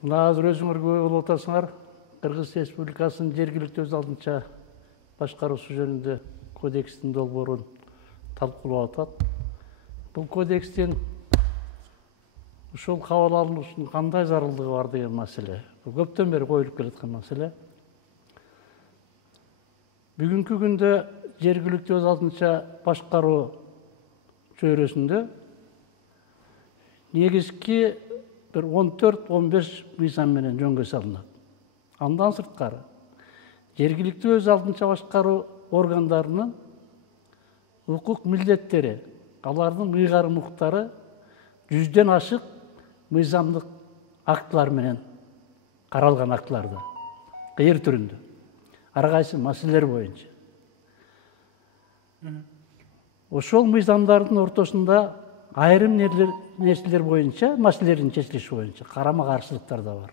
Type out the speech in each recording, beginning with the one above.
Азыр өзүңөр күбө болуп атасыңар. Кыргыз Республикасынын жергиликтүү өз алдынча башкаруусу жөнүндө кодекстин долбоорун талкуулап атат. Бул кодекстин ушул кабыл алынуусунун кандай зарылдыгы бар деген маселе. Бул көптөн бери коюлуп келаткан маселе. Бүгүнкү күндө жергиликтүү өз алдынча башкаруу чөйрөсүндө негизги bir 14-15 мыйзам менен жөнгө салынат. Андан сырткары жергиликтүү өз алдынча башкаруу органдарынын укук милдеттери, алардын ыйгарым укуктары 100ден ашык мыйзамдык актылар менен каралган актыларда кыйыр түрүндө ар кайсы маселелер боюнча. Ошол мыйзамдардын ортосунда айрым нерселер боюнча, маселелердин чечилиши боюнча карама каршылыктар да бар.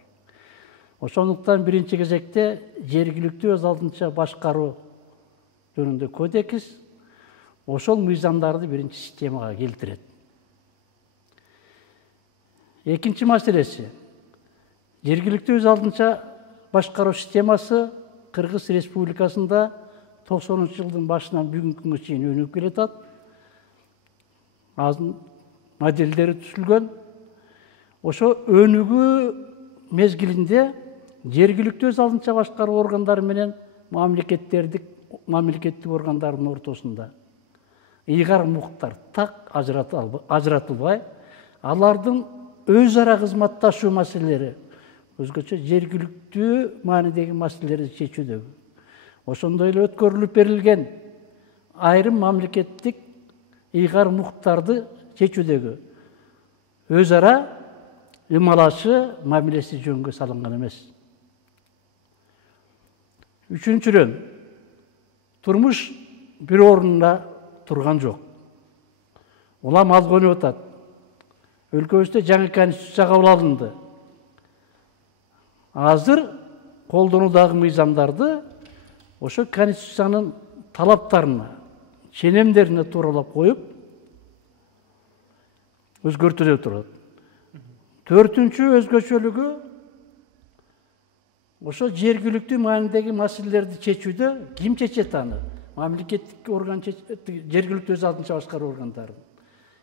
Ошондуктан биринчи кезекте жергиликтүү өз алдынча башкаруу жөнүндө кодекс ошол мыйзамдарды биринчи системага келтирет. Экинчи маселеси жергиликтүү өз алдынча башкаруу системасы Кыргыз Республикасында 90-жылдын башынан бүгүнкү күнгө чейин өнүгүп келатат. Азыр моделдери түзүлгөн. Ошо өнүгүү мезгилинде жергиликтүү өз алдынча башкаруу органдары менен мамлекеттик органдардын ортосунда ыйгарым укуктар так ажыратылбай, алардын өз ара кызматташуу маселелери, өзгөчө жергиликтүү маанидеги маселелерди чечүүдөгү, ошондой эле өткөрүлүп берилген айрым мамлекеттик ыйгарым укуктарды чечүүдөгү өз ара ымалашы мамилеси жөнгө салынган эмес. Үчүнчүдөн, турмуш бир орунда турган жок. Улам ал өнүп атат. Өлкөбүздө жаңы конституция кабыл алынды. Азыр колдонуудагы мыйзамдарды ошо конституциянын талаптарына, ченемдерине тууралап коюп, өзгөртүүгө турат. Төртүнчү өзгөчөлүгү ошо жергиликтүү маанидеги маселелерди чечүүдө ким чечет аны? Мамлекеттик орган жергиликтүү өз алдынча башкаруу органдары.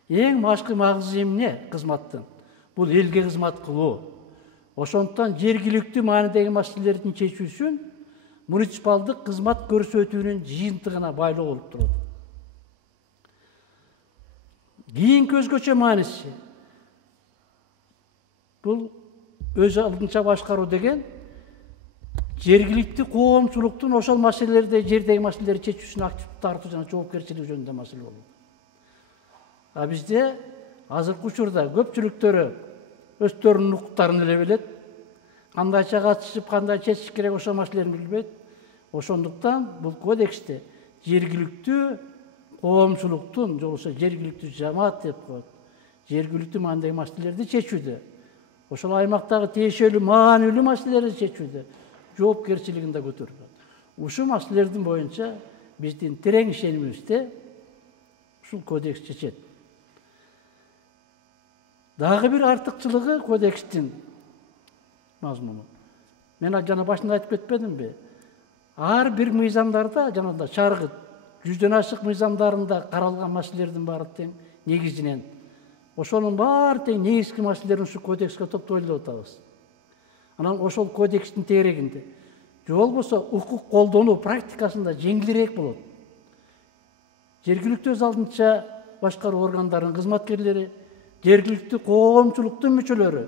Эң башкы магызы эмне кызматтын? Бул элге кызмат кылуу. Ошондуктан жергиликтүү маанидеги маселелердин чечүүсүн муниципалдык кызмат көрсөтүүнүн жыйынтыгына байлоо болуп турат. Кийинки өзгөчө мааниси бул өз алдынча башкаруу деген жергиликтүү коомчулуктун ошол маселелерде, жердеги маселелерди чечүүсүнө активдүү тартуу жана жоопкерчилик жөнүндө маселе болот. А бизде азыркы учурда көпчүлүктөрү өздөрүнүн укуктарын эле билет, кандайча катышып, кандай чечиш керек ошол маселелерин билбейт. Ошондуктан бул кодексте жергиликтүү коомчулуктун, же болбосо жергиликтүү жамаат деп коет, жергиликтүү маанидеги маселелерди чечүүдө, ошол аймактагы тиешелүү маанилүү маселелерди чечүүдө жоопкерчилигин да көтөрүлөт. Ушул маселелердин боюнча биздин терең ишенимибизде ушул кодекс чечет. Дагы бир артыкчылыгы кодекстин мазмуну. Мен жана башында айтып кетпедимби? Ар бир мыйзамдарда, жанагындай чаргыт 100ден ашык мыйзамдарында каралган маселелердин баары тең негизинен. Ошонун баары тең негизги маселелерин ушу кодекске топтойлоп атабыз. Анан ошол кодекстин тегерегинде же болбосо укук колдонуу практикасында жеңилирээк болот. Жергиликтүү өз алдынча башкаруу органдарынын кызматкерлери, жергиликтүү коомчулуктун мүчөлөрү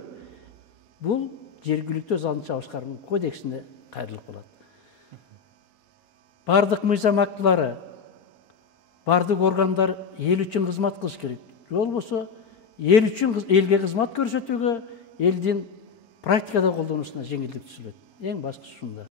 бул жергиликтүү өз алдынча башкаруу кодексине кайрылып калат. Бардык мыйзам актылары, бардык органдар эл үчүн кызмат кылыш керек. Же болбосо эл үчүн элге кызмат көрсөтүүгө, элдин практикада колдонуусуна жеңилдик түзүлөт. Эң башкысы ушунда.